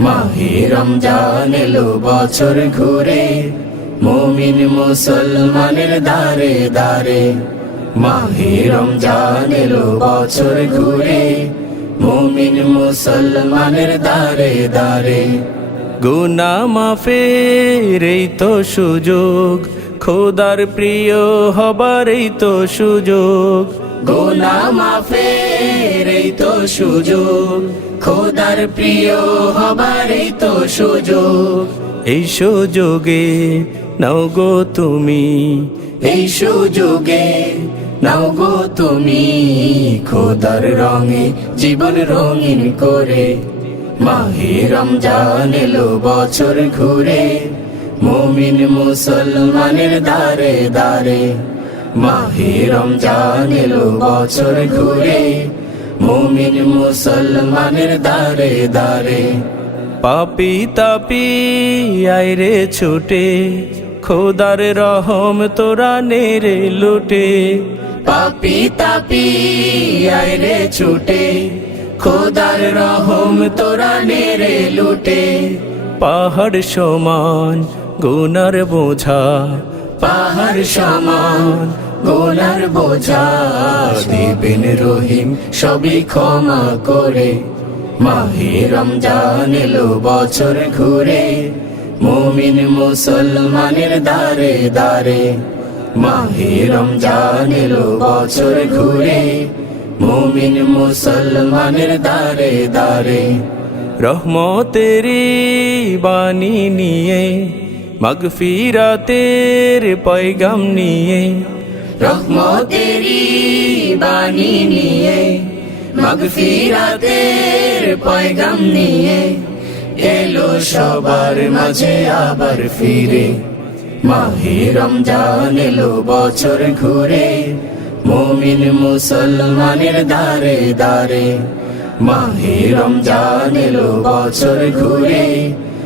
মাহে রমজান বছর ঘুরে, মুমিন মুসলমানের দারে দারে মাহে রমজান বছর ঘুরে, মুমিন মুসলমানের দারে দারে গুনা মাফের তো সুযোগ খোদার প্রিয় হবার এই তো সুযোগ। গুনা মাফের এই তো সুযোগ। খোদার প্রিয় হবার এই তো সুযোগ। এই সুযোগে নাও গো তুমি। এই সুযোগে নাও গো তুমি। খোদার রঙে জীবন রঙিন করে। মাহে রমজান এলো বছর ঘুরে। মুমিন মুসলমানের দারে দারে মাহে রমজান এলো বছর ঘুরে, মুমিন মুসলমানের দারে দারে পাপি তাপি আইরে ছুটে, খোদার রহম তোরা নেরে লুটে। পাপি তাপি আইরে ছুটে, খোদার রহম তোরা নেরে লুটে। পাহাড় সমান গুনার বোঝা। পাহাড় সমান গোলার বোঝা। দিবেন রহিম সবই ক্ষমা করে। মাহে রমজান এলো বছর ঘুরে। মুমিন মুসলমানের দারে দারে মাহে রমজান এলো বছর ঘুরে। মুমিন মুসলমানের দারে দারে রহমতেরি বাণী নিয়ে মগফিরাতের পয়গাম নিয়ে রহমতেরি বাণী নিয়ে, মগফিরাতের পয়গাম নিয়ে এলো সবার মাঝে আবার ফিরে। মাহে রমজান এলো বছর ঘুরে, মুমিন মুসলমানের দারে দারে মাহে রমজান এলো বছর ঘুরে